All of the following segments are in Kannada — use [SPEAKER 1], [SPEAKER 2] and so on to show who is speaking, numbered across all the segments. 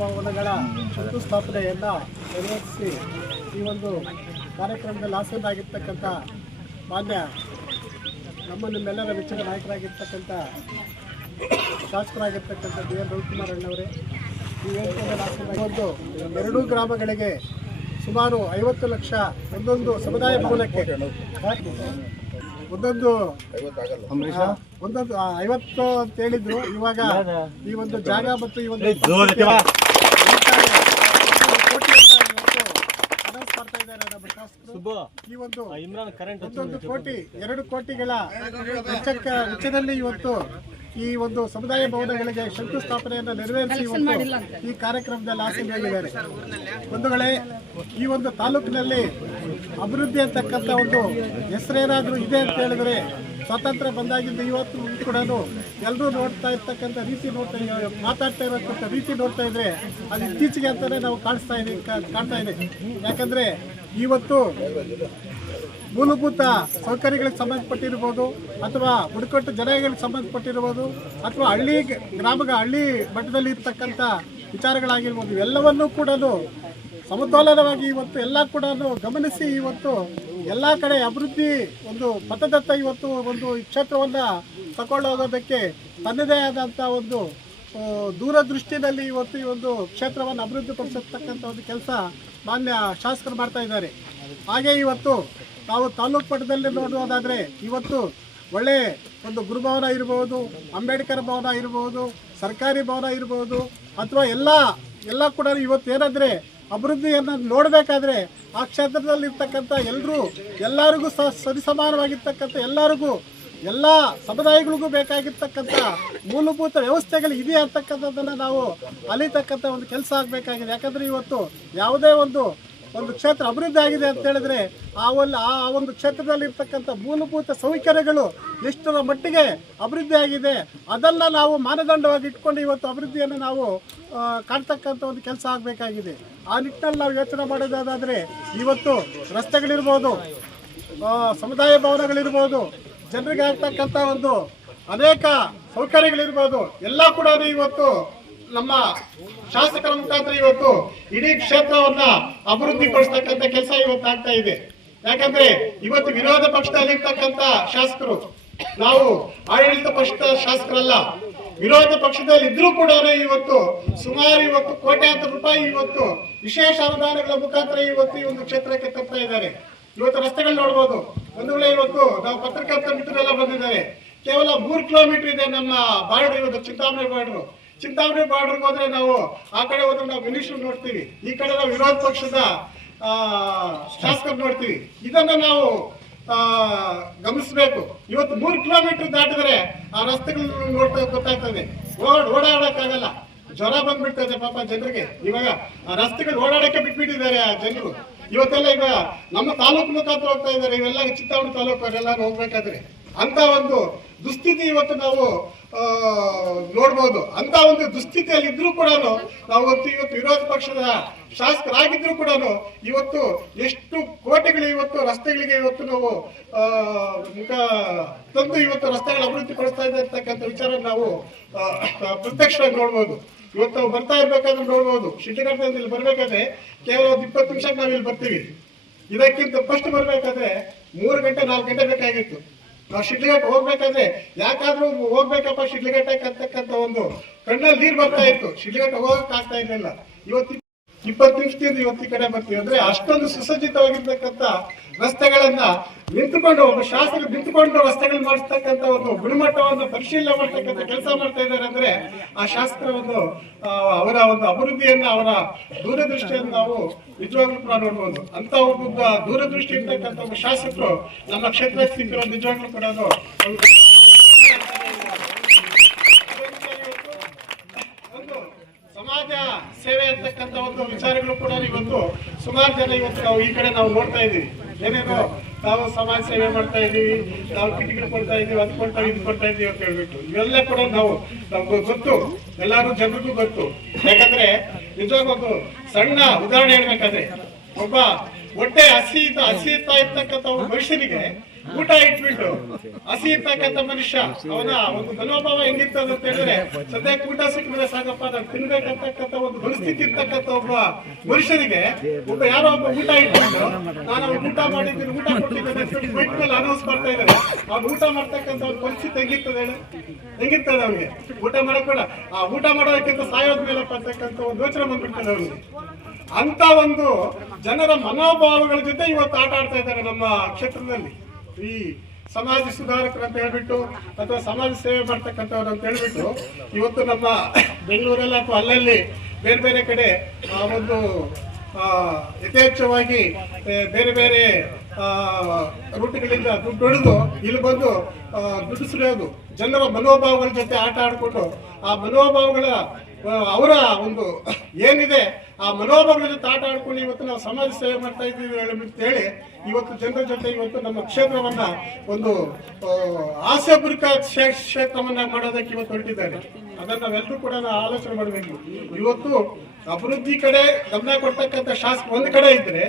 [SPEAKER 1] ಭವನಗಳ ಶಂಕುಸ್ಥಾಪನೆಯನ್ನ ನೆರವೇರಿಸಿ ಈ ಒಂದು ಕಾರ್ಯಕ್ರಮದಲ್ಲಿ ಆಸೀನರಾಗಿರ್ತಕ್ಕಂಥ ಮಾನ್ಯ ನಮ್ಮ ನಿಮ್ಮೆಲ್ಲರ ಮೆಚ್ಚಿನ ನಾಯಕರಾಗಿರ್ತಕ್ಕಂಥ ಶಾಸಕರಾಗಿರ್ತಕ್ಕಂಥ ಬಿ ಎನ್ ರವಿಕುಮಾರ್ ಅಣ್ಣವರೇ ಈ ಒಂದು ಎರಡೂ ಗ್ರಾಮಗಳಿಗೆ ಸುಮಾರು ಐವತ್ತು ಲಕ್ಷ ಒಂದೊಂದು ಸಮುದಾಯ ಭವನಕ್ಕೆ ಒಂದೊಂದು ಒಂದೊಂದು ಐವತ್ತು ಅಂತ ಹೇಳಿದ್ರು. ಇವಾಗ ಈ ಒಂದು ಜಾಗ ಮತ್ತು ಈ ಒಂದು ಅನೌನ್ಸ್ ಮಾಡ್ತಾ ಇದ್ದಾರೆ ನಮ್ಮ ಈ ಒಂದು
[SPEAKER 2] ಇಮ್ರಾನ್ ಕರೆಂಟ್
[SPEAKER 1] ಒಂದೊಂದು ಕೋಟಿ ಎರಡು ಕೋಟಿಗಳ ವೆಚ್ಚಕ್ಕ ವೆಚ್ಚದಲ್ಲಿ ಇವತ್ತು ಈ ಒಂದು ಸಮುದಾಯ ಭವನಗಳಿಗೆ ಶಂಕುಸ್ಥಾಪನೆಯನ್ನು ನೆರವೇರಿಸಿ ಇವತ್ತು ಈ ಕಾರ್ಯಕ್ರಮದಲ್ಲಿ ಆಸೀನರಾಗಿದ್ದಾರೆ ಬಂಧುಗಳೇ ಈ ಒಂದು ತಾಲೂಕಿನಲ್ಲಿ ಅಭಿವೃದ್ಧಿ ಅಂತಕ್ಕಂಥ ಒಂದು ಹೆಸರೇನಾದರೂ ಇದೆ ಅಂತ ಹೇಳಿದ್ರೆ ಸ್ವಾತಂತ್ರ್ಯ ಬಂದಾಗಿಂದ ಇವತ್ತು ಕೂಡ ಎಲ್ಲರೂ ನೋಡ್ತಾ ಇರ್ತಕ್ಕಂಥ ರೀತಿ ನೋಡ್ತಾ ಮಾತಾಡ್ತಾ ಇರತಕ್ಕಂಥ ರೀತಿ ನೋಡ್ತಾ ಇದ್ರೆ ಅದು ಇತ್ತೀಚೆಗೆ ಅಂತಲೇ ನಾವು ಕಾಣಿಸ್ತಾ ಇದ್ದೀವಿ ಕಾ- ಕಾಣ್ತಾ ಇದೆ. ಯಾಕಂದ್ರೆ ಇವತ್ತು ಮೂಲಭೂತ ಸೌಕರ್ಯಗಳಿಗೆ ಸಂಬಂಧಪಟ್ಟಿರ್ಬೋದು ಅಥವಾ ಬುಡಕಟ್ಟು ಜನಗಳಿಗೆ ಸಂಬಂಧಪಟ್ಟಿರ್ಬೋದು ಅಥವಾ ಹಳ್ಳಿ ಗ್ರಾಮಗಳ ಹಳ್ಳಿ ಮಟ್ಟದಲ್ಲಿ ಇರ್ತಕ್ಕಂಥ ವಿಚಾರಗಳಾಗಿರ್ಬೋದು, ಇವೆಲ್ಲವನ್ನೂ ಕೂಡ ಸಮತೋಲನವಾಗಿ ಇವತ್ತು ಎಲ್ಲ ಕೂಡ ಗಮನಿಸಿ ಇವತ್ತು ಎಲ್ಲ ಕಡೆ ಅಭಿವೃದ್ಧಿ ಒಂದು ಪಥದತ್ತ ಇವತ್ತು ಒಂದು ಕ್ಷೇತ್ರವನ್ನು ತಗೊಂಡು ಹೋಗೋದಕ್ಕೆ ತನ್ನದೇ ಆದಂಥ ಒಂದು ದೂರದೃಷ್ಟಿನಲ್ಲಿ ಇವತ್ತು ಈ ಒಂದು ಕ್ಷೇತ್ರವನ್ನು ಅಭಿವೃದ್ಧಿಪಡಿಸತಕ್ಕಂಥ ಒಂದು ಕೆಲಸ ಮಾನ್ಯ ಶಾಸಕರು ಮಾಡ್ತಾ ಇದ್ದಾರೆ. ಹಾಗೆ ಇವತ್ತು ನಾವು ತಾಲೂಕು ಪಟ್ಟದಲ್ಲಿ ನೋಡುವುದಾದರೆ ಇವತ್ತು ಒಳ್ಳೆ ಒಂದು ಗುರುಭವನ ಇರ್ಬೋದು, ಅಂಬೇಡ್ಕರ್ ಭವನ ಇರ್ಬೋದು, ಸರ್ಕಾರಿ ಭವನ ಇರ್ಬೋದು, ಅಥವಾ ಎಲ್ಲ ಎಲ್ಲ ಕೂಡ ಇವತ್ತು ಏನಾದರೆ ಅಭಿವೃದ್ಧಿಯನ್ನು ನೋಡಬೇಕಾದ್ರೆ ಆ ಕ್ಷೇತ್ರದಲ್ಲಿ ಇರ್ತಕ್ಕಂಥ ಎಲ್ಲರೂ ಎಲ್ಲರಿಗೂ ಸ, ಸರಿಸಮಾನವಾಗಿರ್ತಕ್ಕಂಥ ಎಲ್ಲರಿಗೂ ಎಲ್ಲ ಸಮುದಾಯಗಳಿಗೂ ಬೇಕಾಗಿರ್ತಕ್ಕಂಥ ಮೂಲಭೂತ ವ್ಯವಸ್ಥೆಗಳು ಇದೆ ಅಂತಕ್ಕಂಥದ್ದನ್ನು ನಾವು ಅಲಿತಕ್ಕಂಥ ಒಂದು ಕೆಲಸ ಆಗಬೇಕಾಗಿದೆ. ಯಾಕಂದರೆ ಇವತ್ತು ಯಾವುದೇ ಒಂದು ಒಂದು ಕ್ಷೇತ್ರ ಅಭಿವೃದ್ಧಿ ಆಗಿದೆ ಅಂತ ಹೇಳಿದ್ರೆ ಆ ಒಂದು ಆ ಒಂದು ಕ್ಷೇತ್ರದಲ್ಲಿ ಇರ್ತಕ್ಕಂಥ ಮೂಲಭೂತ ಸೌಕರ್ಯಗಳು ಎಷ್ಟರ ಮಟ್ಟಿಗೆ ಅಭಿವೃದ್ಧಿ ಆಗಿದೆ, ಅದನ್ನು ನಾವು ಮಾನದಂಡವಾಗಿ ಇಟ್ಕೊಂಡು ಇವತ್ತು ಅಭಿವೃದ್ಧಿಯನ್ನು ನಾವು ಕಾಣ್ತಕ್ಕಂಥ ಒಂದು ಕೆಲಸ ಆಗಬೇಕಾಗಿದೆ. ಆ ನಿಟ್ಟಿನಲ್ಲಿ ನಾವು ಯೋಚನೆ ಮಾಡೋದಾದರೆ ಇವತ್ತು ರಸ್ತೆಗಳಿರ್ಬೋದು ಸಮುದಾಯ ಭವನಗಳಿರ್ಬೋದು ಜನರಿಗೆ ಆಗ್ತಕ್ಕಂಥ ಒಂದು ಅನೇಕ ಸೌಕರ್ಯಗಳಿರ್ಬೋದು. ಎಲ್ಲ ಕೂಡ ಇವತ್ತು ನಮ್ಮ ಶಾಸಕರ ಮುಖಾಂತರ ಇವತ್ತು ಇಡೀ ಕ್ಷೇತ್ರವನ್ನ ಅಭಿವೃದ್ಧಿ ಪಡಿಸ್ತಕ್ಕಂಥ ಕೆಲಸ ಇವತ್ತು ಆಗ್ತಾ ಇದೆ. ಯಾಕಂದ್ರೆ ಇವತ್ತು ವಿರೋಧ ಪಕ್ಷದಲ್ಲಿರ್ತಕ್ಕಂಥ ಶಾಸಕರು, ನಾವು ಆಡಳಿತ ಪಕ್ಷದ ಶಾಸಕರಲ್ಲ, ವಿರೋಧ ಪಕ್ಷದಲ್ಲಿ ಇದ್ರೂ ಕೂಡ ಇವತ್ತು ಸುಮಾರು ಇವತ್ತು ಕೋಟ್ಯಾಂತರ ರೂಪಾಯಿ ಇವತ್ತು ವಿಶೇಷ ಅನುದಾನಗಳ ಮುಖಾಂತರ ಇವತ್ತು ಈ ಒಂದು ಕ್ಷೇತ್ರಕ್ಕೆ ತರ್ತಾ ಇದ್ದಾರೆ. ಇವತ್ತು ರಸ್ತೆಗಳು ನೋಡ್ಬೋದು. ಒಂದು ಇವತ್ತು ನಾವು ಪತ್ರಕರ್ತ ಮಿತ್ರರೆಲ್ಲ ಬಂದಿದ್ದಾರೆ. ಕೇವಲ ಮೂರು ಕಿಲೋಮೀಟರ್ ಇದೆ ನಮ್ಮ ಬಾರ್ಡರ್ ಇವತ್ತು ಚಿಂತಾಮಣಿ ಬಾರ್ಡರ್. ಚಿಂತಾಮಣಿ ಬಾರ್ಡರ್ ಹೋದ್ರೆ ನಾವು ಆ ಕಡೆ ಹೋದ್ರೆ ನಾವು ಮಿನಿಸ್ಟರ್ ನೋಡ್ತೀವಿ. ಈ ಕಡೆ ನಾವು ವಿರೋಧ ಪಕ್ಷದ ಶಾಸಕರು ನೋಡ್ತೀವಿ. ಇದನ್ನ ನಾವು ಗಮನಿಸಬೇಕು. ಇವತ್ತು ಮೂರು ಕಿಲೋಮೀಟರ್ ದಾಟಿದ್ರೆ ಆ ರಸ್ತೆಗಳನ್ನ ನೋಡ್ತಾ ಗೊತ್ತಾಗ್ತದೆ. ಓಡ್, ಓಡಾಡಕ್ಕಾಗಲ್ಲ. ಜ್ವರ ಬಂದ್ಬಿಡ್ತದೆ ಪಾಪ ಜನರಿಗೆ. ಇವಾಗ ಆ ರಸ್ತೆಗಳು ಓಡಾಡಕ್ಕೆ ಬಿಟ್ಬಿಟ್ಟಿದ್ದಾರೆ ಆ ಜನರು. ಇವತ್ತೆಲ್ಲ ಈಗ ನಮ್ಮ ತಾಲೂಕು ಮುಖಾಂತರ ಹೋಗ್ತಾ ಇದ್ದಾರೆ. ಇವೆಲ್ಲ ಚಿತ್ತಾವಣಿ ತಾಲೂಕು ಅವರೆಲ್ಲ ಹೋಗ್ಬೇಕಾದ್ರೆ ಅಂತ ಒಂದು ದುಸ್ಥಿತಿ ಇವತ್ತು ನಾವು ನೋಡ್ಬೋದು. ಅಂತ ಒಂದು ದುಸ್ಥಿತಿಯಲ್ಲಿ ಇದ್ರೂ ಕೂಡ ನಾವು ಇವತ್ತು ಇವತ್ತು ವಿರೋಧ ಪಕ್ಷದ ಶಾಸಕರಾಗಿದ್ರು ಕೂಡ ಇವತ್ತು ಎಷ್ಟು ಕೋಟೆಗಳು ಇವತ್ತು ರಸ್ತೆಗಳಿಗೆ ಇವತ್ತು ನಾವು ತಂದು ಇವತ್ತು ರಸ್ತೆಗಳ ಅಭಿವೃದ್ಧಿ ಪಡಿಸ್ತಾ ಇದೆ ಅಂತಕ್ಕಂಥ ವಿಚಾರ ನಾವು ಪ್ರತ್ಯಕ್ಷವಾಗಿ ನೋಡ್ಬೋದು. ಇವತ್ತು ನಾವು ಬರ್ತಾ ಇರ್ಬೇಕಾದ್ರೆ ನೋಡ್ಬೋದು. ಶಿಡ್ಲಘಟ್ಟದಿಂದ ಬರಬೇಕಾದ್ರೆ ಕೇವಲ ಒಂದು ಇಪ್ಪತ್ತು ನಿಮಿಷಕ್ಕೆ ನಾವು ಇಲ್ಲಿ ಬರ್ತೀವಿ. ಇದಕ್ಕಿಂತ ಫಸ್ಟ್ ಬರಬೇಕಾದ್ರೆ ಮೂರು ಗಂಟೆ, ನಾಲ್ಕು ಗಂಟೆ ಬೇಕಾಗಿತ್ತು. ನಾವು ಶಿಡ್ಲಘಟ್ಟ ಹೋಗ್ಬೇಕಾದ್ರೆ ಯಾಕಾದ್ರೂ ಹೋಗ್ಬೇಕಪ್ಪ ಶಿಡ್ಲಘಟ್ಟಕ್ಕೆ ಅಂತಕ್ಕಂಥ ಒಂದು ಕಣ್ಣಲ್ಲಿ ನೀರು ಬರ್ತಾ ಇತ್ತು. ಶಿಡ್ಲಘಟ್ಟ ಹೋಗೋಕೆ ಆಗ್ತಾ ಇರಲಿಲ್ಲ. ಇವತ್ತು ಇಪ್ಪತ್ತು ನಿಮಿಷದಿಂದ ಇವತ್ತು ಕಡೆ ಬರ್ತೀವಿ. ಅಂದ್ರೆ ಅಷ್ಟೊಂದು ಸುಸಜ್ಜಿತವಾಗಿರ್ತಕ್ಕಂಥ ರಸ್ತೆಗಳನ್ನ ನಿಂತುಕೊಂಡು, ಒಬ್ಬ ಶಾಸಕರು ನಿಂತುಕೊಂಡು ರಸ್ತೆಗಳು ಮಾಡಿಸ್ತಕ್ಕಂಥ ಒಂದು ಗುಣಮಟ್ಟವನ್ನು ಪರಿಶೀಲನೆ ಮಾಡ್ತಕ್ಕಂಥ ಕೆಲಸ ಮಾಡ್ತಾ ಇದ್ದಾರೆ ಅಂದ್ರೆ ಆ ಶಾಸಕರ ಒಂದು ಅವರ ಒಂದು ಅಭಿವೃದ್ಧಿಯನ್ನ, ಅವರ ದೂರದೃಷ್ಟಿಯನ್ನು ನಾವು ನಿಜವಾಗ್ಲೂ ಕೂಡ ನೋಡ್ಬೋದು. ಅಂತ ಒಬ್ಬ ದೂರದೃಷ್ಟಿ ಇರ್ತಕ್ಕಂಥ ಒಬ್ಬ ಶಾಸಕರು ನಮ್ಮ ಕ್ಷೇತ್ರಕ್ಕೆ ಸಿಕ್ಕಿರೋ ನಿಜವಾಗ್ಲೂ ಕೂಡ ಒಂದು ಒಂದು ಸಮಾಜ ಅಂತಕ್ಕಂಥ ಒಂದು ವಿಚಾರಗಳು ಕೂಡ ಇವತ್ತು ಸುಮಾರು ಜನ ಇವತ್ತು ನಾವು ಈ ಕಡೆ ನಾವು ನೋಡ್ತಾ ಇದ್ದೀವಿ. ಏನೇನೋ ನಾವು ಸಮಾಜ ಸೇವೆ ಮಾಡ್ತಾ ಇದ್ದೀವಿ ನಾವು ಕಿಟಿಗಳು ಕೊಡ್ತಾ ಇದ್ದೀವಿ, ಅದು ಕೊಡ್ತಾ ಇದು ಕೊಡ್ತಾ ಇದ್ದೀವಿ ಅಂತ ಹೇಳ್ಬಿಟ್ಟು. ಇವೆಲ್ಲ ಕೂಡ ನಾವು, ನಮ್ಗೆ ಗೊತ್ತು, ಎಲ್ಲಾರು ಜನರಿಗೂ ಗೊತ್ತು. ಯಾಕಂದ್ರೆ ನಿಜವಾಗ ಒಂದು ಸಣ್ಣ ಉದಾಹರಣೆ ಹೇಳ್ಬೇಕಾದ್ರೆ, ಒಬ್ಬ ಹೊಟ್ಟೆ ಹಸಿ ಹಸಿ ಇರ್ತಾ ಇರ್ತಕ್ಕಂಥ ಒಂದು ಮನುಷ್ಯನಿಗೆ ಊಟ ಇಟ್ಬಿಟ್ಟು ಹಸಿ ಇರ್ತಕ್ಕಂಥ ಮನುಷ್ಯ, ಅವನ ಒಂದು ಮನೋಭಾವ ಹೆಂಗಿರ್ತದೆ ಅಂತ ಹೇಳಿದ್ರೆ, ಸದ್ಯಕ್ಕೆ ಊಟ ಸಿಕ್ಕಿದ್ರೆ ಸಾಕಪ್ಪ ನಾನು ತಿನ್ಬೇಕಂತಕ್ಕಂಥ ಒಂದು ಮನಸ್ಥಿತಿ ಇರ್ತಕ್ಕಂಥ ಒಬ್ಬ ಮನುಷ್ಯನಿಗೆ ಒಬ್ಬ ಯಾರೋ ಒಬ್ಬ ಊಟ ಇಟ್ಬಿಟ್ಟು, ನಾನು ಅವ್ನು ಊಟ ಮಾಡಿದ್ದೀನಿ, ಊಟ ಕೊಟ್ಟಿದ್ದೇನೆ ಮೇಲೆ ಅನೌನ್ಸ್ ಮಾಡ್ತಾ ಇದ್ದಾರೆ ಅವ್ನು ಊಟ ಮಾಡ್ತಕ್ಕಂಥ ಒಂದು ಪರಿಸ್ಥಿತಿ ಹೆಂಗಿರ್ತದೆ ಹೆಂಗಿರ್ತದೆ ಅವ್ನಿಗೆ? ಊಟ ಮಾಡಕ್ ಆ ಊಟ ಮಾಡೋದಕ್ಕಿಂತ ಸಾಯೋದ್ ಮೇಲಪ್ಪ ಅಂತಕ್ಕಂಥ ಒಂದು ಯೋಚನೆ ಬಂದ್ಬಿಡ್ತದೆ ಅವ್ನಿಗೆ. ಅಂತ ಒಂದು ಜನರ ಮನೋಭಾವಗಳ ಜೊತೆ ಇವತ್ತು ಆಟ ಆಡ್ತಾ ಇದ್ದಾರೆ ನಮ್ಮ ಕ್ಷೇತ್ರದಲ್ಲಿ. ಈ ಸಮಾಜ ಸುಧಾರಕರು ಅಂತ ಹೇಳ್ಬಿಟ್ಟು, ಅಥವಾ ಸಮಾಜ ಸೇವೆ ಮಾಡ್ತಕ್ಕಂಥವ್ರು ಅಂತ ಹೇಳ್ಬಿಟ್ಟು, ಇವತ್ತು ನಮ್ಮ ಬೆಂಗಳೂರಲ್ಲಿ ಅಥವಾ ಅಲ್ಲಲ್ಲಿ ಬೇರೆ ಬೇರೆ ಕಡೆ ಒಂದು ಯಥೇಚ್ಛವಾಗಿ ಬೇರೆ ಬೇರೆ ರೂಟ್ಗಳಿಂದ ದುಡ್ಡು ಹೊಡೆದು ಇಲ್ಲಿ ಬಂದು ದುಡ್ಡು ಸುರಿಯೋದು, ಜನರ ಮನೋಭಾವಗಳ ಜೊತೆ ಆಟ ಆಡಿಕೊಂಡು, ಆ ಮನೋಭಾವಗಳ ಅವರ ಒಂದು ಏನಿದೆ ಆ ಮನೋಭಾವನ ಜೊತೆ ಆಟ ಆಡ್ಕೊಂಡು ಇವತ್ತು ನಾವು ಸಮಾಜ ಸೇವೆ ಮಾಡ್ತಾ ಇದ್ದೀವಿ ಹೇಳಿ- ಇವತ್ತು ಜನರ ಜೊತೆ ಇವತ್ತು ನಮ್ಮ ಕ್ಷೇತ್ರವನ್ನ ಒಂದು ಆಸೆಪುರಿಕ ಕ್ಷೇತ್ರವನ್ನ ಮಾಡೋದಕ್ಕೆ ಇವತ್ತು ಹೊರಟಿದ್ದಾರೆ. ಅದನ್ನ ನಾವೆಲ್ಲರೂ ಕೂಡ ನಾವು ಆಲೋಚನೆ ಮಾಡಬೇಕು. ಇವತ್ತು ಅಭಿವೃದ್ಧಿ ಕಡೆ ಗಮನ ಕೊಡ್ತಕ್ಕಂಥ ಶಾಸಕ ಒಂದು ಕಡೆ ಇದ್ರೆ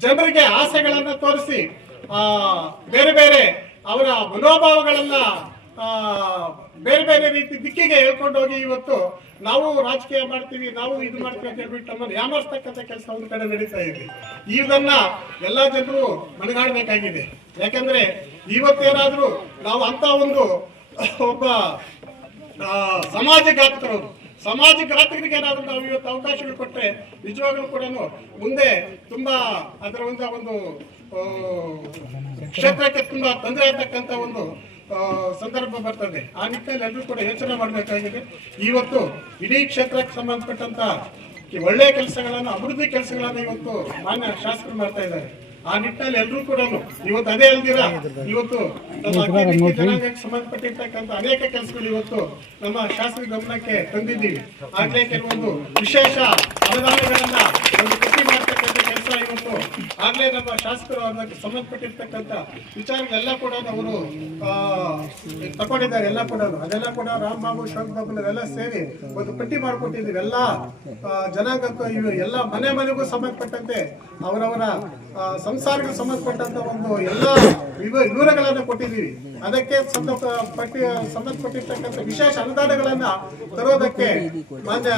[SPEAKER 1] ಜನರಿಗೆ ಆಸೆಗಳನ್ನ ತೋರಿಸಿ ಆ ಬೇರೆ ಬೇರೆ ಅವರ ಮನೋಭಾವಗಳನ್ನ ಆ, ಬೇರೆ ಬೇರೆ ರೀತಿ ದಿಕ್ಕಿಗೆ ಹೇಳ್ಕೊಂಡು ಹೋಗಿ ಇವತ್ತು ನಾವು ರಾಜಕೀಯ ಮಾಡ್ತೀವಿ, ನಾವು ಇದು ಮಾಡ್ತೀವಿ ಅಂತ ಹೇಳ್ಬಿಟ್ಟು ನಮ್ಮನ್ನು ಯಾಮರ್ಸ್ತಕ್ಕಂಥ ಕೆಲಸ ಒಂದು ಕಡೆ ನಡೀತಾ ಇದೆ. ಇದನ್ನ ಎಲ್ಲ ಜನರು ಮನಗಾಡಬೇಕಾಗಿದೆ ಯಾಕಂದ್ರೆ ಇವತ್ತೇನಾದ್ರೂ ನಾವು ಅಂತ ಒಂದು ಒಬ್ಬ ಸಮಾಜ ಘಾತಕರು ಸಮಾಜ ಘಾತಕರಿಗೆ ಏನಾದರೂ ನಾವು ಇವತ್ತು ಅವಕಾಶಗಳು ಕೊಟ್ಟರೆ ನಿಜವಾಗ್ಲೂ ಕೂಡ ಮುಂದೆ ತುಂಬಾ ಅದರ ಒಂದು ಕ್ಷೇತ್ರಕ್ಕೆ ತುಂಬಾ ತೊಂದರೆ ಆಗ್ತಕ್ಕಂಥ ಒಂದು ಸಂದರ್ಭ ಬರ್ತದೆ. ಆ ನಿಟ್ಟಿನಲ್ಲಿ ಎಲ್ಲರೂ ಕೂಡ ಯೋಚನೆ ಮಾಡಬೇಕಾಗಿದೆ. ಇವತ್ತು ಇಡೀ ಕ್ಷೇತ್ರಕ್ಕೆ ಸಂಬಂಧಪಟ್ಟಂತ ಒಳ್ಳೆ ಒಳ್ಳೆಯ ಕೆಲಸಗಳನ್ನು ಅಭಿವೃದ್ಧಿ ಕೆಲಸಗಳನ್ನು ಇವತ್ತು ಮಾನ್ಯ ಶಾಸಕರು ಮಾಡ್ತಾ ಇದ್ದಾರೆ. ಆ ನಿಟ್ಟಿನಲ್ಲಿ ಎಲ್ಲರೂ ಕೂಡ ಇವತ್ತು ಅದೇ ಅಲ್ದಿರ ಇವತ್ತು ನಮ್ಮ ಜನಾಂಗಕ್ಕೆ ಸಂಬಂಧಪಟ್ಟಿರ್ತಕ್ಕಂಥ ಅನೇಕ ಕೆಲಸಗಳು ಇವತ್ತು ನಮ್ಮ ಶಾಸಕರ ಗಮನಕ್ಕೆ ತಂದಿದ್ದೀವಿ. ಆಗಲೇ ಕೆಲವೊಂದು ವಿಶೇಷ ಅನುದಾನಗಳನ್ನ ಇವತ್ತು ಆಗ್ಲೇ ನಮ್ಮ ಶಾಸಕರು ಅದಕ್ಕೆ ಸಂಬಂಧಪಟ್ಟಿರ್ತಕ್ಕಂಥ ವಿಚಾರಗಳೆಲ್ಲ ಕೂಡ ಅವರು ತಗೊಂಡಿದ್ದಾರೆ ಎಲ್ಲ ಕೂಡ. ಅದೆಲ್ಲ ಕೂಡ ರಾಮ್ ಬಾಬು ಶೋಕ್ ಬಾಬು ಸೇರಿ ಒಂದು ಪಟ್ಟಿ ಮಾಡ್ಕೊಟ್ಟಿದ್ದೀವಿ. ಎಲ್ಲ ಜನಾಂಗಕ್ಕೂ ಎಲ್ಲ ಮನೆ ಮನೆಗೂ ಸಂಬಂಧಪಟ್ಟಂತೆ, ಅವರವರ ಸಂಸಾರಕ್ಕೆ ಸಂಬಂಧಪಟ್ಟಂತ ಒಂದು ಎಲ್ಲ ವಿವರಗಳನ್ನು ವಿವರಗಳನ್ನ ಕೊಟ್ಟಿದ್ದೀವಿ. ಅದಕ್ಕೆ ಪಟ್ಟಿ, ಸಂಬಂಧಪಟ್ಟಿರ್ತಕ್ಕಂಥ ವಿಶೇಷ ಅನುದಾನಗಳನ್ನ ತರೋದಕ್ಕೆ ಮಾನ್ಯ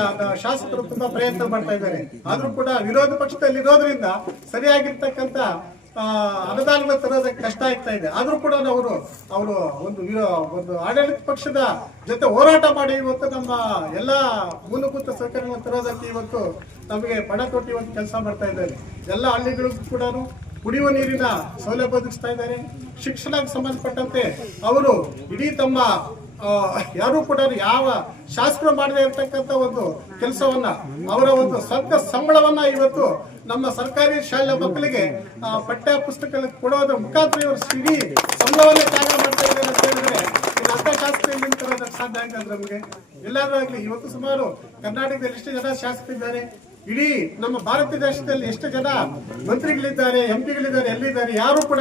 [SPEAKER 1] ಶಾಸಕರು ತುಂಬಾ ಪ್ರಯತ್ನ ಮಾಡ್ತಾ ಇದ್ದಾರೆ. ಆದ್ರೂ ಕೂಡ ವಿರೋಧ ಪಕ್ಷದಲ್ಲಿ ಇರೋದ್ರಿಂದ ಸರಿಯಾಗಿರ್ತಕ್ಕಂಥ ಅನುದಾನಗಳು ತರೋದಕ್ಕೆ ಕಷ್ಟ ಆಗ್ತಾ ಇದೆ. ಆದರೂ ಕೂಡ ಅವರು ಅವರು ಒಂದು ಒಂದು ಆಡಳಿತ ಪಕ್ಷದ ಜೊತೆ ಹೋರಾಟ ಮಾಡಿ ಇವತ್ತು ನಮ್ಮ ಎಲ್ಲ ಮೂಲಭೂತ ಸೌಕರ್ಯಗಳನ್ನು ತರೋದಕ್ಕೆ ಇವತ್ತು ನಮಗೆ ಪಣ ತೊಟ್ಟಿ ಒಂದು ಕೆಲಸ ಮಾಡ್ತಾ ಇದ್ದಾರೆ. ಎಲ್ಲ ಹಳ್ಳಿಗಳಿಗೂ ಕೂಡ ಕುಡಿಯುವ ನೀರಿನ ಸೌಲಭ್ಯ ಒದಗಿಸ್ತಾ ಇದ್ದಾರೆ. ಶಿಕ್ಷಣಕ್ಕೆ ಸಂಬಂಧಪಟ್ಟಂತೆ ಅವರು ಇಡೀ ತಮ್ಮ ಯಾರು ಕೂಡ ಯಾವ ಶಾಸಕರು ಮಾಡದೇ ಇರತಕ್ಕಂಥ ಒಂದು ಕೆಲಸವನ್ನ, ಅವರ ಒಂದು ಸ್ವಂತ ಸಂಬಳವನ್ನ ಇವತ್ತು ನಮ್ಮ ಸರ್ಕಾರಿ ಶಾಲೆಯ ಮಕ್ಕಳಿಗೆ ಪಠ್ಯ ಪುಸ್ತಕ ಕೊಡೋದ್ರ ಮುಖಾಂತರ ಇವರು ಸಿಡಿ ಸಂಬಳವನ್ನೇ ತ್ಯಾಗ ಮಾಡ್ತಾ ಇದ್ದಾರೆ ಅಂತ ಹೇಳಿದ್ರೆ ಶಾಸಕರಿಗೆ ತರೋದಕ್ಕೆ ಸಾಧ್ಯ ಆಗಲ್ಲ ನಮಗೆ? ಎಲ್ಲರೂ ಆಗಲಿ, ಇವತ್ತು ಸುಮಾರು ಕರ್ನಾಟಕದಲ್ಲಿ ಎಷ್ಟು ಜನ ಶಾಸಕರಿದ್ದಾರೆ. ಇಡೀ ನಮ್ಮ ಭಾರತ ದೇಶದಲ್ಲಿ ಎಷ್ಟು ಜನ ಮಂತ್ರಿಗಳಿದ್ದಾರೆ ಎಂ ಪಿಗಳಿದ್ದಾರೆ ಎಲ್ಲಿದ್ದಾರೆ, ಯಾರು ಕೂಡ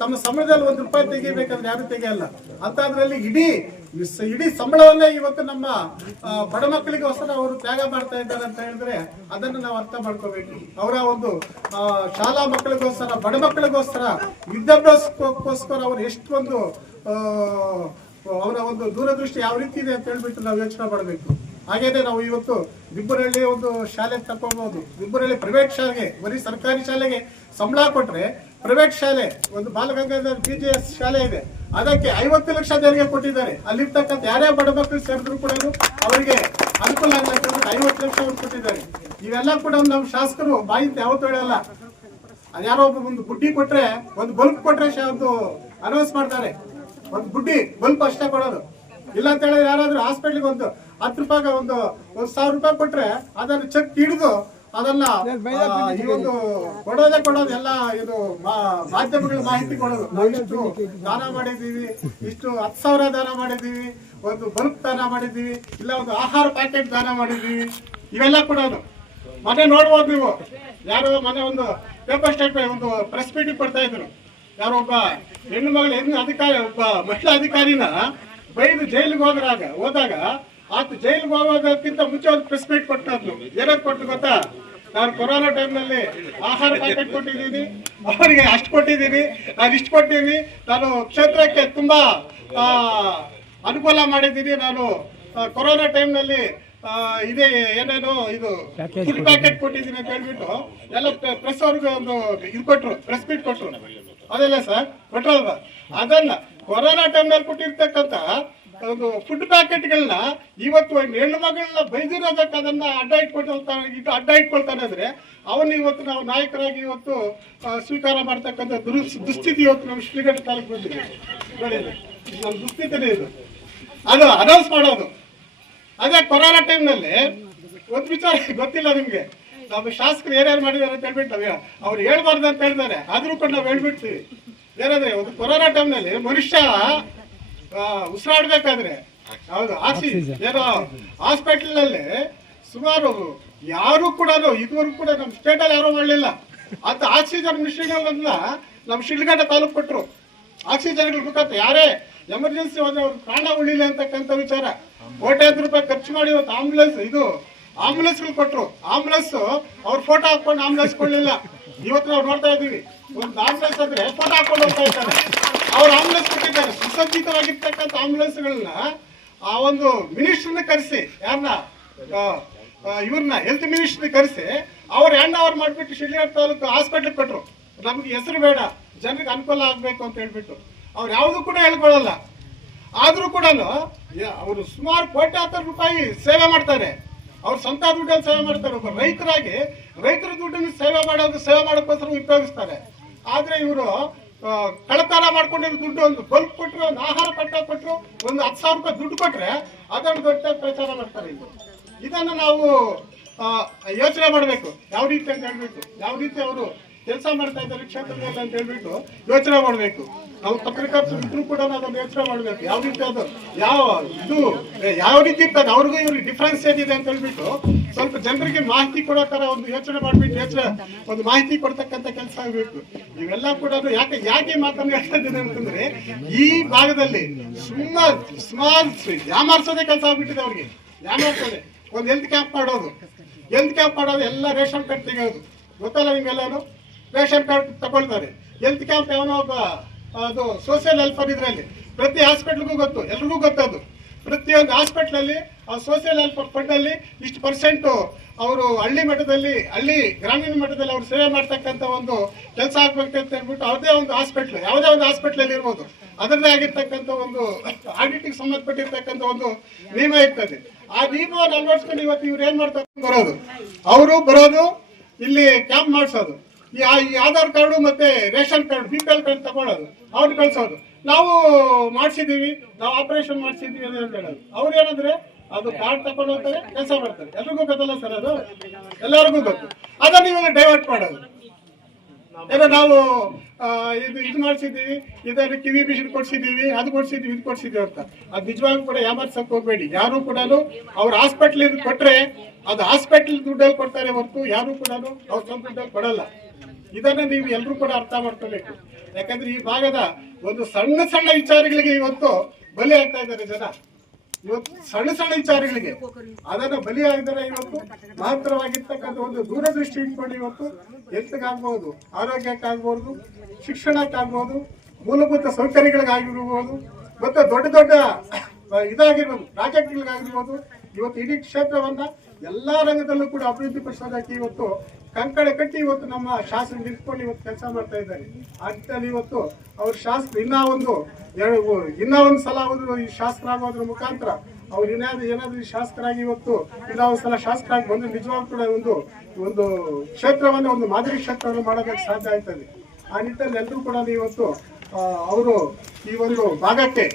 [SPEAKER 1] ತಮ್ಮ ಸಂಬಳದಲ್ಲಿ ಒಂದು ರೂಪಾಯಿ ತೆಗಿಬೇಕಂದ್ರೆ ಯಾರು ತೆಗೆಯಲ್ಲ. ಅಂತದ್ರಲ್ಲಿ ಇಡೀ ಇಡೀ ಸಂಬಳವನ್ನೇ ಇವತ್ತು ನಮ್ಮ ಬಡ ಮಕ್ಕಳಿಗೆ ಹೊಸ ಅವರು ತ್ಯಾಗ ಮಾಡ್ತಾ ಇದ್ದಾರೆ ಅಂತ ಹೇಳಿದ್ರೆ ಅದನ್ನು ನಾವು ಅರ್ಥ ಮಾಡ್ಕೋಬೇಕು. ಅವರ ಒಂದು ಶಾಲಾ ಮಕ್ಕಳಿಗೋಸ್ಕರ, ಬಡ ಮಕ್ಕಳಿಗೋಸ್ಕರ ವಿದ್ಯಾಭ್ಯಾಸಕ್ಕೋಸ್ಕರ ಅವರು ಎಷ್ಟೊಂದು ಅವರ ಒಂದು ದೂರದೃಷ್ಟಿ ಯಾವ ರೀತಿ ಇದೆ ಅಂತ ಹೇಳ್ಬಿಟ್ಟು ನಾವು ಯೋಚನೆ ಮಾಡಬೇಕು. ಹಾಗೇನೆ ನಾವು ಇವತ್ತು ದಿಬ್ಬರಳ್ಳಿ ಒಂದು ಶಾಲೆ ತಗೋಬಹುದು ದಿಬ್ಬರಳ್ಳಿ ಪ್ರೈವೇಟ್ ಶಾಲೆಗೆ, ಬರೀ ಸರ್ಕಾರಿ ಶಾಲೆಗೆ ಸಂಬಳ ಕೊಟ್ರೆ ಪ್ರೈವೇಟ್ ಶಾಲೆ, ಒಂದು ಬಾಲಗಂಗಾಧರ್ ಬಿ ಜಿ ಎಸ್ ಶಾಲೆ ಇದೆ. ಅದಕ್ಕೆ ಐವತ್ತು ಲಕ್ಷ ದೇಣಿಗೆ ಕೊಟ್ಟಿದ್ದಾರೆ. ಅಲ್ಲಿರ್ತಕ್ಕಂಥ ಯಾರೇ ಬಡ ಮಕ್ಕಳು ಸೇರಿದ್ರು ಕೂಡ ಅವರಿಗೆ ಅನುಕೂಲ ಹೇಳ್ಬಿಟ್ಟು ಐವತ್ತು ಲಕ್ಷ ಕೊಟ್ಟಿದ್ದಾರೆ. ಇವೆಲ್ಲ ಕೂಡ ನಮ್ಮ ಶಾಸಕರು ಬಾಯಿಂದ ಯಾವತ್ತು ಹೇಳಲ್ಲ. ಅದ್ಯಾರೋ ಒಬ್ಬ ಒಂದು ಬುಡ್ಡಿ ಕೊಟ್ರೆ, ಒಂದು ಬಲ್ಪ್ ಕೊಟ್ರೆ ಒಂದು ಅನೌನ್ಸ್ ಮಾಡ್ತಾರೆ. ಒಂದು ಬುಡ್ಡಿ ಬಲ್ಪ್ ಅಷ್ಟೇ ಕೊಡೋದು. ಇಲ್ಲ ಅಂತ ಹೇಳಿದ್ರೆ ಯಾರಾದ್ರೂ ಹಾಸ್ಪಿಟ್ಲಿಗೆ ಒಂದು ಹತ್ತು ರೂಪಾಯಿ ಒಂದು ಒಂದು ಸಾವಿರ ರೂಪಾಯಿ ಕೊಟ್ರೆ ಅದನ್ನ ಚೆಕ್ ಹಿಡಿದು ಅದನ್ನ ಈ ಒಂದು ಕೊಡೋದೇ ಕೊಡೋದು ಎಲ್ಲ ಇದು ಮಾಧ್ಯಮಗಳ ಮಾಹಿತಿ ಕೊಡೋದು. ನಾವು ಇಷ್ಟು ದಾನ ಮಾಡಿದ್ದೀವಿ ಇಷ್ಟು ಹತ್ತು ಸಾವಿರ ದಾನ ಮಾಡಿದ್ದೀವಿ ಒಂದು ಬಲ್ಪ್ ದಾನ ಮಾಡಿದ್ದೀವಿ ಇಲ್ಲ ಒಂದು ಆಹಾರ ಪ್ಯಾಕೆಟ್ ದಾನ ಮಾಡಿದೀವಿ ಇವೆಲ್ಲ ಕೊಡೋದು. ಮನೆ ನೋಡ್ಬೋದು ನೀವು ಯಾರೋ ಮನೆ ಒಂದು ಪೇಪರ್ ಸ್ಟೇಟ್ಮೆಂಟ್ ಒಂದು ಪ್ರೆಸ್ ಮೀಟಿಂಗ್ ಕೊಡ್ತಾ ಇದ್ರು. ಯಾರೋ ಒಬ್ಬ ಹೆಣ್ಣು ಮಗಳು ಹೆಣ್ಣು ಅಧಿಕಾರಿ ಒಬ್ಬ ಮಹಿಳಾ ಅಧಿಕಾರಿನ ಬೈದು ಜೈಲಿಗೆ ಹೋದ್ರಾಗ ಹೋದಾಗ ಆತ ಜೈಲು ಹೋಗೋದಕ್ಕಿಂತ ಮುಂಚೆ ಒಂದು ಪ್ರೆಸ್ ಮೀಟ್ ಕೊಟ್ಟದ್ದು. ಏನಾದ್ರು ಕೊಟ್ಟು ಗೊತ್ತಾ? ನಾನು ಕೊರೋನಾ ಟೈಮ್ನಲ್ಲಿ ಆಹಾರ ಪ್ಯಾಕೆಟ್ ಕೊಟ್ಟಿದ್ದೀನಿ. ಅವರಿಗೆ ಅಷ್ಟು ಕೊಟ್ಟಿದ್ದೀನಿ. ನಾನು ಇಷ್ಟು ಕೊಟ್ಟಿದ್ದೀನಿ. ನಾನು ಕ್ಷೇತ್ರಕ್ಕೆ ತುಂಬಾ ಅನುಕೂಲ ಮಾಡಿದ್ದೀನಿ. ನಾನು ಕೊರೋನಾ ಟೈಮ್ನಲ್ಲಿ ಇದೇ ಏನೇನು ಇದು ಫುಡ್ ಪ್ಯಾಕೆಟ್ ಕೊಟ್ಟಿದ್ದೀನಿ. ಅಂತ ಹೇಳ್ಬಿಟ್ಟು ಎಲ್ಲ ಪ್ರೆಸ್ ಅವ್ರಿಗೆ ಒಂದು ಇದು ಕೊಟ್ಟರು ಪ್ರೆಸ್ ಮೀಟ್ ಕೊಟ್ಟರು ಅದೆಲ್ಲ ಸರ್ ಕೊಟ್ಟರಲ್ವ ಅದನ್ನ ಕೊರೋನಾ ಟೈಮ್ನಲ್ಲಿ ಕೊಟ್ಟಿರ್ತಕ್ಕಂಥ ಒಂದು ಫುಡ್ ಪ್ಯಾಕೆಟ್ಗಳನ್ನ ಇವತ್ತು ಹೆಣ್ಣು ಮಗಳನ್ನ ಬೈದಿರೋದಕ್ಕೆ ಅದನ್ನ ಅಡ್ಡ ಇಟ್ಕೊಳ್ತಾನೆ ಇದು ಅಡ್ಡ ಇಟ್ಕೊಳ್ತಾನೆ ಅಂದ್ರೆ ಅವನ್ನ ಇವತ್ತು ನಾವು ನಾಯಕರಾಗಿ ಇವತ್ತು ಸ್ವೀಕಾರ ಮಾಡ್ತಕ್ಕಂಥ ದುರುಸ್ ದುಸ್ಥಿತಿ ಇವತ್ತು ನಮ್ಮ ಶ್ರೀಗಂಠ ತಾಲೂಕು ಬಂದಿದೆ. ನೋಡಿ ನಮ್ಮ ದುಸ್ಥಿತಿನೇ ಇದು. ಅದು ಅನೌನ್ಸ್ ಮಾಡೋದು. ಅದೇ ಕೊರೋನಾ ಟೈಮ್ನಲ್ಲಿ ಒಂದು ವಿಚಾರ ಗೊತ್ತಿಲ್ಲ ನಿಮ್ಗೆ. ನಮ್ಮ ಶಾಸಕರು ಏನೇನು ಮಾಡಿದ್ದಾರೆ ಅಂತ ಹೇಳ್ಬಿಟ್ಟು ನಾವು ಅವ್ರು ಹೇಳ್ಬಾರ್ದು ಅಂತ ಹೇಳ್ತಾರೆ. ಆದ್ರೂ ಕೂಡ ನಾವು ಹೇಳ್ಬಿಡ್ತೀವಿ. ಏನಂದ್ರೆ ಒಂದು ಕೊರೋನಾ ಟೈಮ್ನಲ್ಲಿ ಮನುಷ್ಯ ಉಸಿರಾಡ್ಬೇಕಾದ್ರೆ. ಹೌದು ಆಕ್ಸಿಜನ್. ಏನೋ ಹಾಸ್ಪಿಟಲ್ನಲ್ಲಿ ಸುಮಾರು ಯಾರು ಕೂಡ ಇದುವರೆಗೂ ಕೂಡ ನಮ್ಮ ಸ್ಟೇಟ್ ಅಲ್ಲಿ ಯಾರು ಮಾಡಲಿಲ್ಲ. ಅಂತ ಆಕ್ಸಿಜನ್ ಮಿಷನ್ಗಳನ್ನ ನಮ್ಮ ಶಿಡ್ಲಘಟ್ಟ ತಾಲೂಕು ಕೊಟ್ಟರು ಆಕ್ಸಿಜನ್ ಮುಖಾಂತರ ಯಾರೇ ಎಮರ್ಜೆನ್ಸಿ ಹೋದ್ರೆ ಅವ್ರ ಪ್ರಾಣ ಉಳಿಲಿ ಅಂತಕ್ಕಂಥ ವಿಚಾರ. ಕೋಟ್ಯಾಂತರ ರೂಪಾಯಿ ಖರ್ಚು ಮಾಡಿ ಇವತ್ತು ಆಂಬುಲೆನ್ಸ್ ಇದು ಆಂಬುಲೆನ್ಸ್ಗಳು ಕೊಟ್ರು. ಆಂಬುಲೆನ್ಸ್ ಅವ್ರ ಫೋಟೋ ಹಾಕೊಂಡು ಆಂಬುಲೆನ್ಸ್ ಕೊಡಲಿಲ್ಲ. ಇವತ್ತು ನಾವು ನೋಡ್ತಾ ಇದ್ದೀವಿ. ಒಂದು ಆಂಬುಲೆನ್ಸ್ ಅಂದ್ರೆ ಫೋಟೋ ಹಾಕೊಂಡು ಹೋಗ್ತಾ ಇದ್ದಾರೆ. ಅವ್ರ ಆಂಬುಲೆನ್ಸ್ ಕೊಟ್ಟಿದ್ದಾರೆ. ಸುಸಜ್ಜಿತವಾಗಿರ್ತಕ್ಕಂಥ ಆಂಬುಲೆನ್ಸ್ಗಳನ್ನ ಆ ಒಂದು ಮಿನಿಸ್ಟರ್ನ ಕರೆಸಿ ಯಾರನ್ನ ಇವ್ರನ್ನ ಹೆಲ್ತ್ ಮಿನಿಸ್ಟರ್ ಕರೆಸಿ, ಅವ್ರ ಹ್ಯಾಂಡ್ ಓವರ್ ಮಾಡಿಬಿಟ್ಟು ಶಿಡ್ಲಘಟ್ಟ ತಾಲೂಕು ಹಾಸ್ಪಿಟ್ಲ್ ಕೊಟ್ರು. ನಮ್ಗೆ ಹೆಸರು ಬೇಡ. ಜನರಿಗೆ ಅನುಕೂಲ ಆಗ್ಬೇಕು ಅಂತ ಹೇಳ್ಬಿಟ್ಟು. ಅವ್ರು ಯಾವುದು ಕೂಡ ಹೇಳ್ಕೊಳ್ಳಲ್ಲ ಆದ್ರೂ ಕೂಡ ಅವರು ಸುಮಾರು ಕೋಟ್ಯಾಂತರ ರೂಪಾಯಿ ಸೇವೆ ಮಾಡ್ತಾರೆ. ಅವ್ರ ಸ್ವಂತ ದುಡ್ಡಲ್ಲಿ ಸೇವೆ ಮಾಡ್ತಾರೆ. ಒಬ್ಬ ರೈತರಾಗಿ ರೈತರ ದುಡ್ಡನ್ನು ಸೇವೆ ಮಾಡೋದು, ಸೇವೆ ಮಾಡೋಕ್ಕೋಸ್ಕರ ಉಪಯೋಗಿಸ್ತಾರೆ. ಆದ್ರೆ ಇವರು ಕಳತನ ಮಾಡ್ಕೊಂಡಿರೋ ದುಡ್ಡು ಒಂದು ಬಲ್ಪ್ ಕೊಟ್ಟರು ಒಂದು ಆಹಾರ ಪಟ್ಟ ಕೊಟ್ಟರು ಒಂದು ಹತ್ತು ಸಾವಿರ ರೂಪಾಯಿ ದುಡ್ಡು ಕೊಟ್ಟರೆ ಅದನ್ನು ದೊಡ್ಡ ಪ್ರಚಾರ ಮಾಡ್ತಾರೆ ಇದು ಇದನ್ನು ನಾವು ಯೋಚನೆ ಮಾಡಬೇಕು. ಯಾವ ರೀತಿ ಅಂತ ಹೇಳ್ಬಿಟ್ಟು, ಯಾವ ರೀತಿ ಅವರು ಕೆಲಸ ಮಾಡ್ತಾ ಇದ್ದಾರೆ ಕ್ಷೇತ್ರದಲ್ಲಿ ಅಂತ ಹೇಳ್ಬಿಟ್ಟು ಯೋಚನೆ ಮಾಡಬೇಕು. ನಾವು ಪತ್ರಕರ್ತರು ಕೂಡ ಅದನ್ನು ಯೋಚನೆ ಮಾಡಬೇಕು. ಯಾವ ರೀತಿ ಅದು, ಯಾವ ಇದು, ಯಾವ ರೀತಿ ಇರ್ತದೆ, ಅವ್ರಿಗೂ ಇವ್ರಿಗೆ ಡಿಫ್ರೆನ್ಸ್ ಏನಿದೆ ಅಂತ ಹೇಳ್ಬಿಟ್ಟು ಸ್ವಲ್ಪ ಜನರಿಗೆ ಮಾಹಿತಿ ಕೊಡೋ ತರ ಒಂದು ಯೋಚನೆ ಮಾಡ್ಬಿಟ್ಟು ಯೋಚನೆ, ಒಂದು ಮಾಹಿತಿ ಕೊಡ್ತಕ್ಕಂಥ ಕೆಲಸ ಆಗಬೇಕು. ಇವೆಲ್ಲ ಕೂಡ ಯಾಕೆ ಯಾಕೆ ಮಾತನ್ನು ಹೇಳ್ತಾ ಇದ್ದೀನಿ ಅಂತಂದ್ರೆ, ಈ ಭಾಗದಲ್ಲಿ ಸುಮಾರು ಸುಮಾರು ಯಾಮಾರ್ಸೋದೆ ಕೆಲಸ ಆಗ್ಬಿಟ್ಟಿದೆ ಅವ್ರಿಗೆ. ಯಾಮಾರ್ಸೋದೆ ಒಂದು ಹೆಲ್ತ್ ಕ್ಯಾಂಪ್ ಮಾಡೋದು. ಹೆಲ್ತ್ ಕ್ಯಾಂಪ್ ಮಾಡೋದು ಎಲ್ಲ ರೇಷನ್ ಕಾರ್ಡ್ ತೆಗೆಯೋದು. ಗೊತ್ತಲ್ಲ ನಿಮ್ಗೆಲ್ಲಾನು? ರೇಷನ್ ಕಾರ್ಡ್ ತಗೊಳ್ತಾರೆ. ಹೆಲ್ತ್ ಕ್ಯಾಂಪ್ ಯಾವನೋ ಒಬ್ಬ, ಅದು ಸೋಷಿಯಲ್ ವೆಲ್ಫೇರ್ ಇದರಲ್ಲಿ. ಪ್ರತಿ ಹಾಸ್ಪಿಟ್ಲ್ಗೂ ಗೊತ್ತು. ಎಲ್ರಿಗೂ ಗೊತ್ತದು ಪ್ರತಿಯೊಂದು ಹಾಸ್ಪಿಟ್ಲಲ್ಲಿ ಆ ಸೋಷಿಯಲ್ ಹೆಲ್ಪ್ ಫಂಡ್ ಅಲ್ಲಿ ಇಷ್ಟು ಪರ್ಸೆಂಟ್ ಅವರು ಹಳ್ಳಿ ಮಟ್ಟದಲ್ಲಿ, ಹಳ್ಳಿ ಗ್ರಾಮೀಣ ಮಟ್ಟದಲ್ಲಿ ಅವರು ಸೇವೆ ಮಾಡ್ತಕ್ಕಂಥ ಒಂದು ಕೆಲಸ ಆಗ್ಬೇಕು ಅಂತ ಹೇಳ್ಬಿಟ್ಟು ಅವ್ರದೇ ಒಂದು ಹಾಸ್ಪಿಟ್ಲ್ ಯಾವುದೇ ಒಂದು ಹಾಸ್ಪಿಟ್ಲಲ್ಲಿ ಇರ್ಬೋದು. ಅದರದೇ ಆಗಿರ್ತಕ್ಕಂಥ ಒಂದು ಆಡಿಟಿಗೆ ಸಂಬಂಧಪಟ್ಟಿರ್ತಕ್ಕಂಥ ಒಂದು ನಿಯಮ ಇರ್ತದೆ. ಆ ನಿಯಮವನ್ನು ಅಳವಡಿಸ್ಕೊಂಡು ಇವತ್ತು ಇವ್ರು ಏನ್ ಮಾಡ್ತಾರೆ ಬರೋದು ಅವರು ಬರೋದು, ಇಲ್ಲಿ ಕ್ಯಾಂಪ್ ಮಾಡಿಸೋದು. ಈ ಆಧಾರ್ ಕಾರ್ಡು ಮತ್ತೆ ration card B P L card ತಗೊಳ್ಳೋದು ಅವ್ರು ಕಳ್ಸೋದು. ನಾವು ಮಾಡಿಸಿದೀವಿ, ನಾವು ಆಪರೇಷನ್ ಮಾಡಿಸಿದೀವಿ ಅಂತ ಹೇಳೋದು ಅವ್ರು ಏನಂದ್ರೆ ಅದು ಕಾರ್ಡ್ ತಗೊಂಡು ಹೋಗ್ತಾರೆ, ಕೆಲಸ ಮಾಡ್ತಾರೆ. ಎಲ್ರಿಗೂ ಗೊತ್ತಲ್ಲ ಸರ್ ಅದು? ಎಲ್ಲರಿಗೂ ಗೊತ್ತು. ಅದನ್ನ ಇವಾಗ ಡೈವರ್ಟ್ ಮಾಡೋದು. ಏನೋ ನಾವು ಇದು ಇದು ಮಾಡಿಸಿದ್ದೀವಿ ಇದನ್ನು ಕಿವಿ ಮಿಷಿನ್ ಕೊಡ್ಸಿದ್ದೀವಿ ಅದು ಕೊಡ್ಸಿದ್ದೀವಿ ಇದು ಕೊಡ್ಸಿದ್ದೀವಿ ಅಂತ. ಅದು ನಿಜವಾಗ್ಲೂ ಕೂಡ ಯಾಮರ್ಸಕ್ ಹೋಗ್ಬೇಡಿ. ಯಾರು ಕೂಡ ಅವ್ರ ಹಾಸ್ಪಿಟ್ಲ್ ಕೊಟ್ಟರೆ ಅದು ಹಾಸ್ಪಿಟ್ಲ್ ದುಡ್ಡಲ್ಲಿ ಕೊಡ್ತಾರೆ ಹೊರತು ಯಾರು ಕೂಡ ಅವ್ರ ಸ್ವಂತ ದುಡ್ಡಲ್ಲಿ ಕೊಡಲ್ಲ. ಇದನ್ನ ನೀವು ಎಲ್ಲರೂ ಕೂಡ ಅರ್ಥ ಮಾಡ್ಕೋಬೇಕು. ಯಾಕಂದ್ರೆ ಈ ಭಾಗದ ಒಂದು ಸಣ್ಣ ಸಣ್ಣ ವಿಚಾರಗಳಿಗೆ ಇವತ್ತು ಬಲಿ ಆಗ್ತಾ ಇದ್ದಾರೆ ಜನ. ಇವತ್ತು ಸಣ್ಣ ಸಣ್ಣ ವಿಚಾರಗಳಿಗೆ. ಅದನ್ನ ಬಲಿ ಆಗಿದ್ದಾರೆ ಇವತ್ತು ಮಾತ್ರವಾಗಿರ್ತಕ್ಕಂಥ ಒಂದು ದೂರದೃಷ್ಟಿ ಇಟ್ಕೊಂಡು ಇವತ್ತು ಹೆಲ್ತ್ಗಾಗ್ಬೋದು, ಆರೋಗ್ಯಕ್ಕಾಗ್ಬೋದು, ಶಿಕ್ಷಣಕ್ಕಾಗ್ಬೋದು, ಮೂಲಭೂತ ಸೌಕರ್ಯಗಳಿಗಾಗಿರ್ಬೋದು, ಮತ್ತೆ ದೊಡ್ಡ ದೊಡ್ಡ ಇದಾಗಿರ್ಬೋದು, ಪ್ರಾಜೆಕ್ಟ್ಗಳಿಗಾಗಿರ್ಬೋದು, ಇವತ್ತು ಇಡೀ ಕ್ಷೇತ್ರವನ್ನ ಎಲ್ಲಾ ರಂಗದಲ್ಲೂ ಕೂಡ ಅಭಿವೃದ್ಧಿ ಇವತ್ತು ಕಂಕಣ ಕಟ್ಟಿ ಇವತ್ತು ನಮ್ಮ ಶಾಸನ ನಿಂತ್ಕೊಂಡು ಇವತ್ತು ಕೆಲಸ ಮಾಡ್ತಾ ಇದ್ದಾರೆ. ನಿಟ್ಟಿನಲ್ಲಿ ಇವತ್ತು ಅವ್ರ ಶಾಸ್ತ್ರ ಇನ್ನ ಒಂದು ಎರಡು ಇನ್ನ ಒಂದು ಸಲ ಅವರು ಈ ಶಾಸಕರಾಗೋದ್ರ ಮುಖಾಂತರ ಅವ್ರು ಏನಾದ್ರು ಏನಾದ್ರು ಈ ಶಾಸಕರಾಗಿ ಇವತ್ತು ಇಲ್ಲ ಒಂದು ಸಲ ಶಾಸಕರಾಗಿ ಬಂದು ನಿಜವಾಗ್ಲೂ ಕೂಡ ಒಂದು ಒಂದು ಕ್ಷೇತ್ರವನ್ನು, ಒಂದು ಮಾದರಿ ಕ್ಷೇತ್ರವನ್ನು ಮಾಡೋದಕ್ಕೆ ಸಾಧ್ಯ ಆಯ್ತದೆ ಆ ನಿಟ್ಟಿನಲ್ಲಿ ಎಲ್ಲರೂ ಕೂಡ ಇವತ್ತು ಅವರು ಈ ಒಂದು ಭಾಗಕ್ಕೆ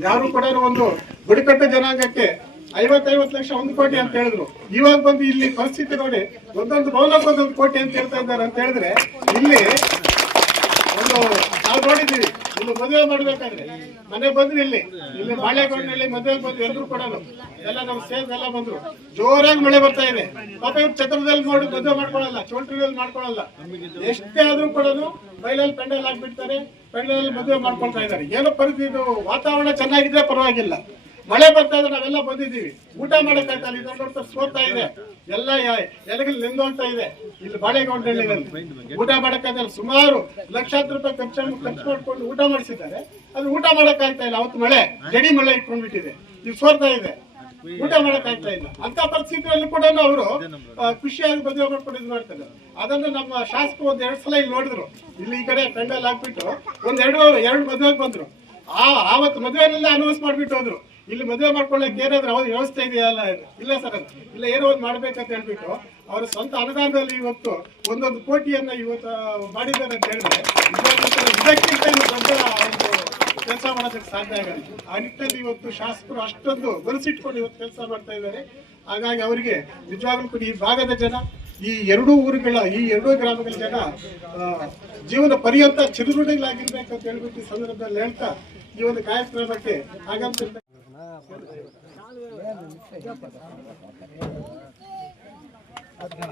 [SPEAKER 1] ಯಾರು ಕೂಡ ಒಂದು ಬುಡಕಟ್ಟು ಜನಾಂಗಕ್ಕೆ ಐವತ್ತೈವತ್ತು ಲಕ್ಷ ಒಂದು ಕೋಟಿ ಅಂತ ಹೇಳಿದ್ರು. ಇವಾಗ ಬಂದು ಇಲ್ಲಿ ಪರಿಸ್ಥಿತಿ ನೋಡಿ, ಒಂದೊಂದು ಭವನಕ್ಕೆ ಒಂದೊಂದು ಕೋಟಿ ಅಂತ ಹೇಳ್ತಾ ಇದ್ದಾರೆ ಅಂತ ಹೇಳಿದ್ರೆ, ಇಲ್ಲಿ ಒಂದು ನಾವು ನೋಡಿದ್ದೀವಿ ಇಲ್ಲಿ ಮದುವೆ ಮಾಡ್ಬೇಕಾದ್ರೆ, ಮನೆ ಬಂದ್ರು ಇಲ್ಲಿ. ಇಲ್ಲಿ ಬಾಳೆಗೊಡ್ನಲ್ಲಿ ಮದುವೆ ಬಂದು ಎಲ್ಲರೂ ಕೂಡ ಎಲ್ಲ ನಮ್ಮ ಸೇಫ್ ಎಲ್ಲ ಬಂದ್ರು. ಜೋರಾಗಿ ಮಳೆ ಬರ್ತಾ ಇದೆ. ಪಾಪ ಇವ್ರು ಛತ್ರದಲ್ಲಿ ನೋಡಿ ಮದುವೆ ಮಾಡ್ಕೊಳಲ್ಲ ಚೋಲ್ಟ್ರಿಯಲ್ಲಿ ಮಾಡ್ಕೊಳಲ್ಲ ಎಷ್ಟೇ ಆದ್ರೂ ಕೂಡ ಬೈಲಲ್ಲಿ ಪೆಂಡಲ್ ಹಾಕ್ಬಿಡ್ತಾರೆ ಪೆಂಡಲ್ ಮದುವೆ ಮಾಡ್ಕೊಳ್ತಾ ಇದ್ದಾರೆ. ಏನೋ ಪರಿಸ್ಥಿತಿ ವಾತಾವರಣ ಚೆನ್ನಾಗಿದ್ರೆ ಪರವಾಗಿಲ್ಲ. ಮಳೆ ಬರ್ತಾ ಇದೆ, ನಾವೆಲ್ಲ ಬಂದಿದ್ದೀವಿ. ಊಟ ಮಾಡಕ್ಕಾಗಲ್ಲ ದೊಡ್ಡ ದೊಡ್ಡ ಸೋರ್ತಾ ಇದೆ. ಎಲ್ಲ ಎಲೆಗಳು ನಿಂದೋಗ್ತಾ ಇದೆ. ಇಲ್ಲಿ ಬಾಳೆಗೊಂಡಳ್ಳಿನಲ್ಲಿ ಊಟ ಮಾಡಕ್ಕಾಗಲ್ಲ ಸುಮಾರು ಲಕ್ಷಾಂತರ ರೂಪಾಯಿ ಖರ್ಚು ಖರ್ಚು ಮಾಡ್ಕೊಂಡು ಊಟ ಮಾಡಿಸಿದ್ದಾರೆ. ಅದು ಊಟ ಮಾಡೋಕ್ಕಾಗ್ತಾ ಇಲ್ಲ? ಅವತ್ತು ಮಳೆ, ಜಡಿ ಮಳೆ ಇಟ್ಕೊಂಡ್ಬಿಟ್ಟಿದೆ. ಇಲ್ಲಿ ಸೋರ್ತಾ ಇದೆ. ಊಟ ಮಾಡಕ್ಕಾಗ್ತಾ ಇಲ್ಲ? ಅಂತ ಪರಿಸ್ಥಿತಿಯಲ್ಲಿ ಕೂಡ ಅವರು ಖುಷಿಯಾಗಿ ಮದುವೆ ಮಾಡ್ಕೊಂಡು ಇದು ಮಾಡ್ತಾರೆ. ಅದನ್ನು ನಮ್ಮ ಶಾಸಕ ಒಂದ್ ಎರಡ್ ಸಲ ಇಲ್ಲಿ ನೋಡಿದ್ರು. ಇಲ್ಲಿ ಈ ಕಡೆ ಪೆಂಡಲ್ ಹಾಕ್ಬಿಟ್ಟು ಒಂದ್ ಎರಡು ಎರಡು ಮದುವೆಗೆ ಬಂದ್ರು. ಆ ಆವತ್ತು ಮದುವೆನಲ್ಲೇ ಅನೌನ್ಸ್ ಮಾಡ್ಬಿಟ್ಟು ಹೋದ್ರು. ಇಲ್ಲಿ ಮದುವೆ ಮಾಡ್ಕೊಳ್ಳಕ್ಕೆ ಏನಾದ್ರು ಅವ್ರ ವ್ಯವಸ್ಥೆ ಇದೆಯಲ್ಲ ಇಲ್ಲ ಸರ್. ಇಲ್ಲ, ಏನೋ ಒಂದು ಮಾಡ್ಬೇಕಂತ ಹೇಳ್ಬಿಟ್ಟು ಅವರ ಸ್ವಂತ ಅನುದಾನದಲ್ಲಿ ಇವತ್ತು ಒಂದೊಂದು ಕೋಟಿಯನ್ನ ಇವತ್ತು ಮಾಡಿದ್ದಾರೆ ಅಂತ ಹೇಳಿದ್ರೆ ಇದಕ್ಕಿಂತ ದೊಡ್ಡ ಒಂದು ಕೆಲಸ ಮಾಡೋದಕ್ಕೆ ಸಾಧ್ಯ ಆಗಲ್ಲ. ಆ ನಿಟ್ಟಿನಲ್ಲಿ ಇವತ್ತು ಶಾಸಕರು ಅಷ್ಟೊಂದು ಮನಸ್ಸಿಟ್ಕೊಂಡು ಇವತ್ತು ಕೆಲಸ ಮಾಡ್ತಾ ಇದ್ದಾರೆ. ಹಾಗಾಗಿ ಅವರಿಗೆ ನಿಜವಾಗ್ಲೂ ಕೂಡ ಈ ಭಾಗದ ಜನ, ಈ ಎರಡೂ ಊರುಗಳ, ಈ ಎರಡೂ ಗ್ರಾಮಗಳ ಜನ ಜೀವನ ಪರ್ಯಂತ ಚಿರುರುಡಿಗಳಾಗಿರ್ಬೇಕು ಅಂತ ಹೇಳ್ಬಿಟ್ಟು ಈ ಸಂದರ್ಭದಲ್ಲಿ ಹೇಳ್ತಾ ಈ ಒಂದು ಕಾರ್ಯಕ್ರಮಕ್ಕೆ அது